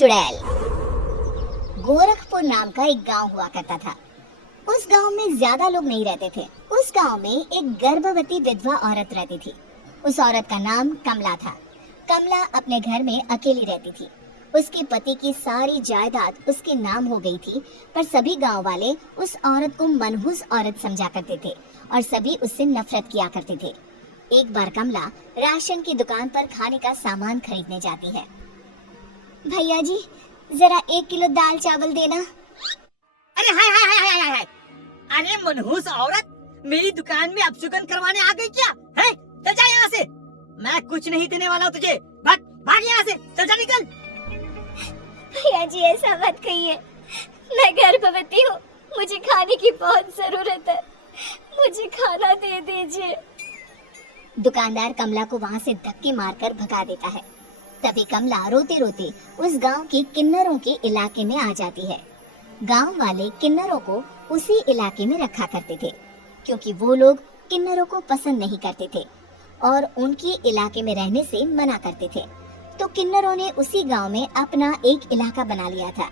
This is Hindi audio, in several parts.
चुड़ैल। गोरखपुर नाम का एक गांव हुआ करता था। उस गांव में ज्यादा लोग नहीं रहते थे। उस गांव में एक गर्भवती विधवा औरत रहती थी। उस औरत का नाम कमला था। कमला अपने घर में अकेली रहती थी। उसके पति की सारी जायदाद उसके नाम हो गई थी, पर सभी गांव वाले उस औरत को मनहूस औरत समझा करते थे और सभी उससे नफरत किया करते थे। एक बार कमला राशन की दुकान पर खाने का सामान खरीदने जाती है। भैया जी, जरा 1 किलो दाल चावल देना। अरे हाय हाय हाय हाय हाय, अरे मनहूस औरत, मेरी दुकान में अपशुगन करवाने आ गई क्या? है? चल जा यहाँ से, मैं कुछ नहीं देने वाला हूँ तुझे। भाग भाग यहाँ से, चल जा, निकल। भैया जी, ऐसा मत कहिए, मैं गर्भवती हूँ, मुझे खाने की बहुत जरूरत है, मुझे खाना दे दीजिए। दुकानदार कमला को वहाँ से धक्के मारकर भगा देता है। तभी कमला रोते रोते उस गांव के किन्नरों के इलाके में आ जाती है। गांव वाले किन्नरों को उसी इलाके में रखा करते थे, क्योंकि वो लोग किन्नरों को पसंद नहीं करते थे और उनके इलाके में रहने से मना करते थे। तो किन्नरों ने उसी गांव में अपना एक इलाका बना लिया था।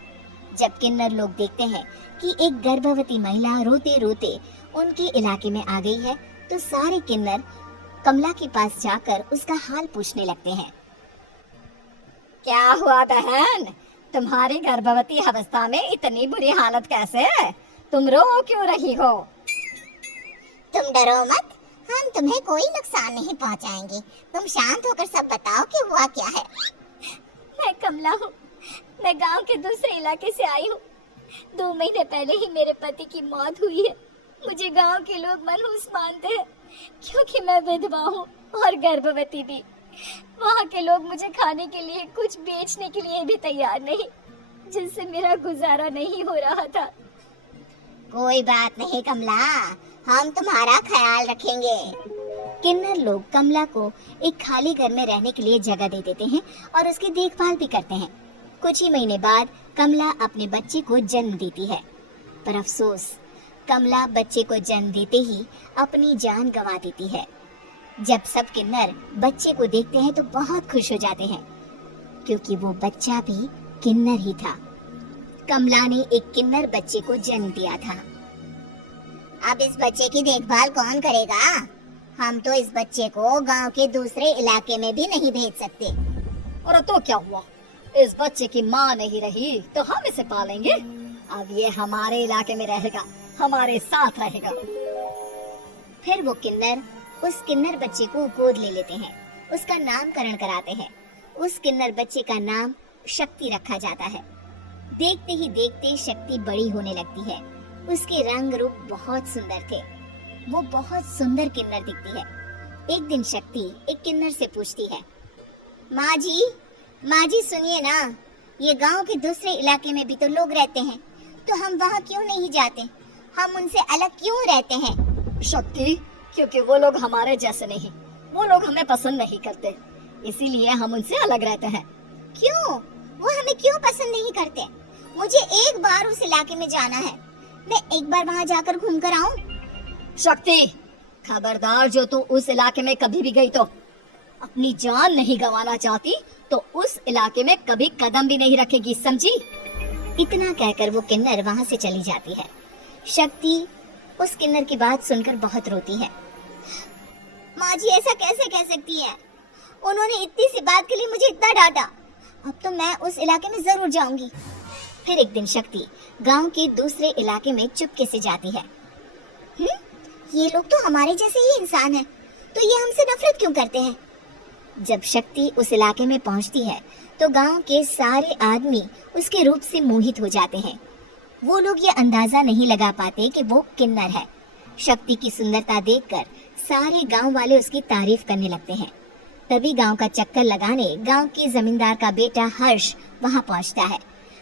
जब किन्नर लोग देखते हैं कि एक गर्भवती महिला रोते रोते उनके इलाके में आ गई है, तो सारे किन्नर कमला के पास जाकर उसका हाल पूछने लगते हैं। क्या हुआ बहन, तुम्हारी गर्भवती अवस्था में इतनी बुरी हालत कैसे है? तुम रो क्यों रही हो? तुम डरो मत, हम तुम्हें कोई नुकसान नहीं पहुंचाएंगे। तुम शांत होकर सब बताओ कि हुआ क्या है। मैं कमला हूँ, मैं गांव के दूसरे इलाके से आई हूँ। 2 महीने पहले ही मेरे पति की मौत हुई है। मुझे गांव के लोग मनहूस मानते हैं, क्योंकि मैं विधवा हूँ और गर्भवती भी। वहाँ के लोग मुझे खाने के लिए कुछ बेचने के लिए भी तैयार नहीं, जिससे मेरा गुजारा नहीं हो रहा था। कोई बात नहीं कमला, हम तुम्हारा ख्याल रखेंगे। किन्नर लोग कमला को एक खाली घर में रहने के लिए जगह दे देते हैं और उसकी देखभाल भी करते हैं। कुछ ही महीने बाद कमला अपने बच्चे को जन्म देती है, पर अफसोस, कमला बच्चे को जन्म देते ही अपनी जान गंवा देती है। जब सब किन्नर बच्चे को देखते हैं तो बहुत खुश हो जाते हैं, क्योंकि वो बच्चा भी किन्नर ही था। कमला ने एक किन्नर बच्चे को जन्म दिया था। अब इस बच्चे की देखभाल कौन करेगा? हम तो इस बच्चे को गांव के दूसरे इलाके में भी नहीं भेज सकते। और तो क्या हुआ, इस बच्चे की माँ नहीं रही तो हम इसे पालेंगे। अब ये हमारे इलाके में रहेगा, हमारे साथ रहेगा। फिर वो किन्नर उस किन्नर बच्चे को गोद ले लेते हैं, उसका नामकरण कराते हैं। उस किन्नर बच्चे का नाम शक्ति रखा जाता है। देखते ही देखते शक्ति बड़ी होने लगती है। उसके रंग रूप बहुत सुंदर थे। वो बहुत सुंदर किन्नर दिखती है। एक दिन शक्ति एक किन्नर से पूछती है, माँ जी सुनिए ना, ये गांव के दूसरे इलाके में भी तो लोग रहते हैं, तो हम वहाँ क्यों नहीं जाते? हम उनसे अलग क्यों रहते हैं? शक्ति, क्योंकि वो लोग हमारे जैसे नहीं, वो लोग हमें पसंद नहीं करते, इसीलिए हम उनसे अलग रहते हैं। क्यों? वो हमें क्यों पसंद नहीं करते? मुझे एक बार उस इलाके में जाना है, मैं एक बार वहाँ जाकर घूम कर आऊँ। शक्ति, खबरदार, जो तू उस इलाके में कभी भी गई तो अपनी जान नहीं गंवाना चाहती तो उस इलाके में कभी कदम भी नहीं रखेगी, समझी? इतना कहकर वो किन्नर वहाँ से चली जाती है। शक्ति उस किन्नर की बात सुनकर बहुत रोती है। माँ जी, ऐसा कैसे कह सकती है? उन्होंने इतनी सी बात के लिए मुझे इतना डांटा। अब तो मैं उस इलाके में जरूर जाऊंगी। फिर एक दिन शक्ति गांव के दूसरे इलाके में चुपके से जाती है। ये लोग तो हमारे जैसे ही इंसान हैं, तो ये हमसे नफरत क्यों करते हैं? जब शक्ति उस इलाके में पहुंचती है तो गांव के सारे आदमी उसके रूप से मोहित हो जाते हैं। वो लोग ये अंदाजा नहीं लगा पाते कि वो किन्नर है। शक्ति की सुंदरता देखकर सारे गांव वाले उसकी तारीफ करने लगते हैं। तभी गांव का चक्कर लगाने गांव के जमींदार का बेटा हर्ष वहां पहुंचता है।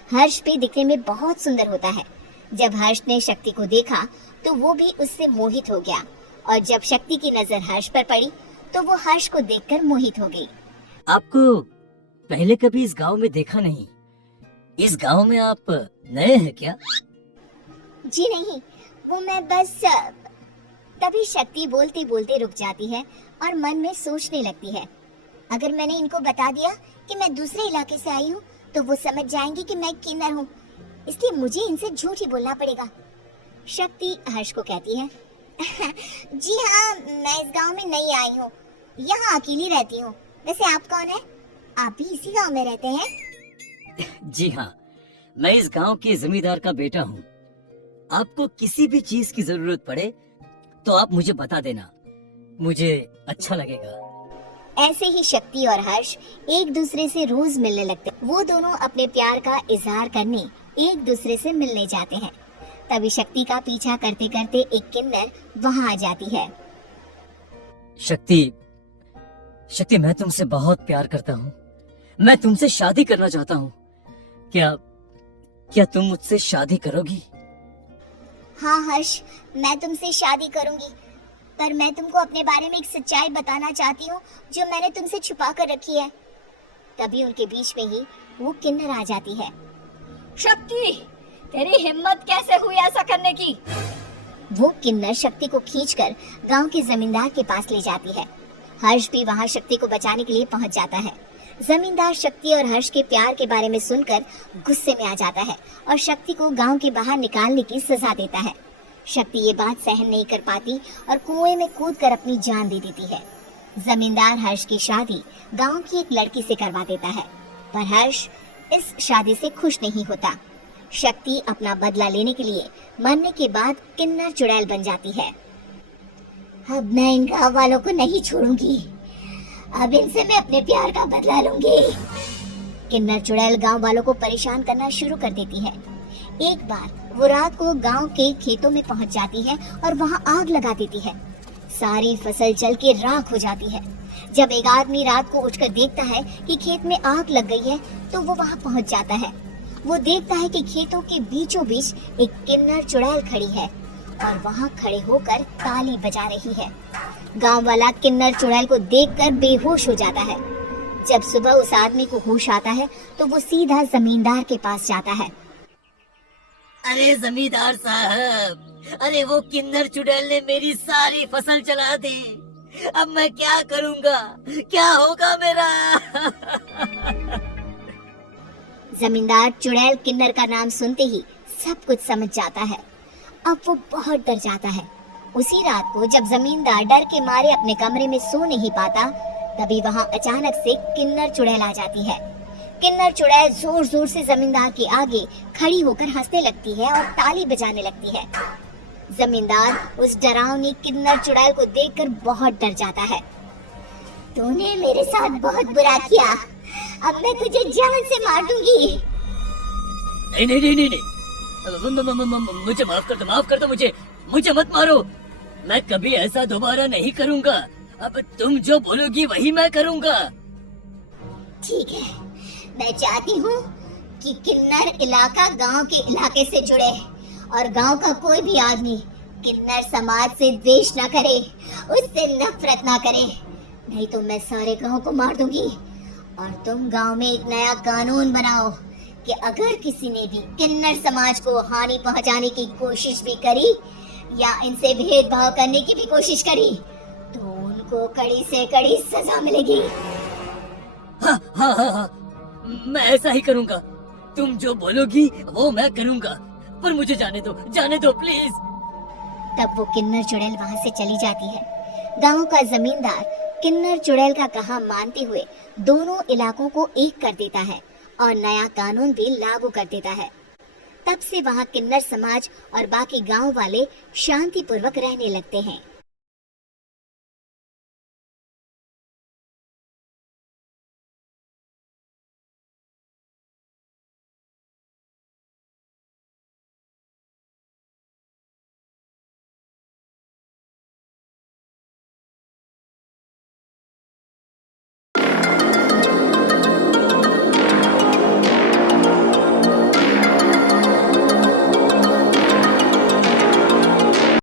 हर्ष भी दिखने में बहुत सुंदर होता है। जब हर्ष ने शक्ति को देखा तो वो भी उससे मोहित हो गया, और जब शक्ति की नजर हर्ष पर पड़ी तो वो हर्ष को देखकर मोहित हो गई। आपको पहले कभी इस गांव में देखा नहीं। इस गांव में आप नए हैं क्या? जी नहीं, वो मैं बस। तभी शक्ति बोलते बोलते रुक जाती है और मन में सोचने लगती है, अगर मैंने इनको बता दिया कि मैं दूसरे इलाके से आई हूँ तो वो समझ जाएंगे कि मैं किन्नर हूँ, इसलिए मुझे इनसे झूठ ही बोलना पड़ेगा। शक्ति हर्ष को कहती है, जी हाँ, मैं इस गांव में नई आई हूँ, यहाँ अकेली रहती हूँ। वैसे आप कौन है? आप भी इसी गांव में रहते हैं? जी हाँ, मैं इस गांव के जमींदार का बेटा हूँ। आपको किसी भी चीज की जरूरत पड़े तो आप मुझे बता देना, मुझे अच्छा लगेगा। ऐसे ही शक्ति और हर्ष एक दूसरे से रोज मिलने लगते। वो दोनों अपने प्यार का इजहार करने एक दूसरे से मिलने जाते हैं। तभी शक्ति का पीछा करते करते एक किन्नर वहां आ जाती है। शक्ति, मैं तुमसे बहुत प्यार करता हूँ। मैं तुमसे शादी करना चाहता हूँ। क्या तुम मुझसे शादी करोगी? हाँ हर्ष, मैं तुमसे शादी करूंगी, पर मैं तुमको अपने बारे में एक सच्चाई बताना चाहती हूँ जो मैंने तुमसे छुपा कर रखी है। तभी उनके बीच में ही वो किन्नर आ जाती है। शक्ति, तेरी हिम्मत कैसे हुई ऐसा करने की? वो किन्नर शक्ति को खींचकर गांव के जमींदार के पास ले जाती है। हर्ष भी वहां शक्ति को बचाने के लिए पहुंच जाता है। जमींदार शक्ति और हर्ष के प्यार के बारे में सुनकर गुस्से में आ जाता है और शक्ति को गांव के बाहर निकालने की सजा देता है। शक्ति ये बात सहन नहीं कर पाती और कुएं में कूदकर अपनी जान दे देती है। जमींदार हर्ष की शादी गांव की एक लड़की से करवा देता है, पर हर्ष इस शादी से खुश नहीं होता। शक्ति अपना बदला लेने के लिए मरने के बाद किन्नर चुड़ैल बन जाती है। अब मैं इन गांव वालों को नहीं छोड़ूंगी, अब इनसे मैं अपने प्यार का बदला लूंगी। किन्नर चुड़ैल गांव वालों को परेशान करना शुरू कर देती है। एक बार वो रात को गांव के खेतों में पहुंच जाती है और वहां आग लगा देती है। सारी फसल जल के राख हो जाती है। जब एक आदमी रात को उठकर देखता है कि खेत में आग लग गई है तो वो वहां पहुंच जाता है। वो देखता है कि खेतों के बीचों बीच एक किन्नर चुड़ैल खड़ी है और वहां खड़े होकर ताली बजा रही है। गांव वाला किन्नर चुड़ैल को देखकर बेहोश हो जाता है। जब सुबह उस आदमी को होश आता है तो वो सीधा जमींदार के पास जाता है। अरे जमींदार साहब, अरे वो किन्नर चुड़ैल ने मेरी सारी फसल जला दी। अब मैं क्या करूंगा, क्या होगा मेरा? जमींदार चुड़ैल किन्नर का नाम सुनते ही सब कुछ समझ जाता है। अब वो बहुत डर जाता है। उसी रात को जब जमींदार डर के मारे अपने कमरे में सो नहीं पाता, तभी वहां अचानक से किन्नर चुड़ैल आ जाती है। किन्नर चुड़ैल जोर जोर से जमींदार के आगे खड़ी होकर हंसने लगती है और ताली बजाने लगती है। जमींदार उस डरावनी किन्नर चुड़ैल को देखकर बहुत डर जाता है। तूने मेरे साथ बहुत बुरा किया, अब मैं तुझे जान से मार दूंगी। नहीं नहीं नहीं नहीं, मुझे माफ कर दो, मुझे मत मारो। मैं कभी ऐसा दोबारा नहीं करूंगा। अब तुम जो बोलोगी वही मैं करूंगा। ठीक है, मैं चाहती हूँ कि किन्नर इलाका गांव के इलाके से जुड़े और गांव का कोई भी आदमी किन्नर समाज से द्वेष न करे, उससे नफरत न करे, नहीं तो मैं सारे गांव को मार दूंगी। और तुम गांव में एक नया कानून बनाओ कि अगर किसी ने भी किन्नर समाज को हानि पहुंचाने की कोशिश भी करी या इनसे भेदभाव करने की भी कोशिश करी तो उनको कड़ी से कड़ी सजा मिलेगी। हाँ हाँ हाँ हाँ, मैं ऐसा ही करूंगा। तुम जो बोलोगी वो मैं करूंगा, पर मुझे जाने दो प्लीज। तब वो किन्नर चुड़ैल वहां से चली जाती है। गांव का जमींदार किन्नर चुड़ैल का कहा मानते हुए दोनों इलाकों को एक कर देता है और नया कानून भी लागू कर देता है। तब से वहां किन्नर समाज और बाकी गांव वाले शांतिपूर्वक रहने लगते हैं।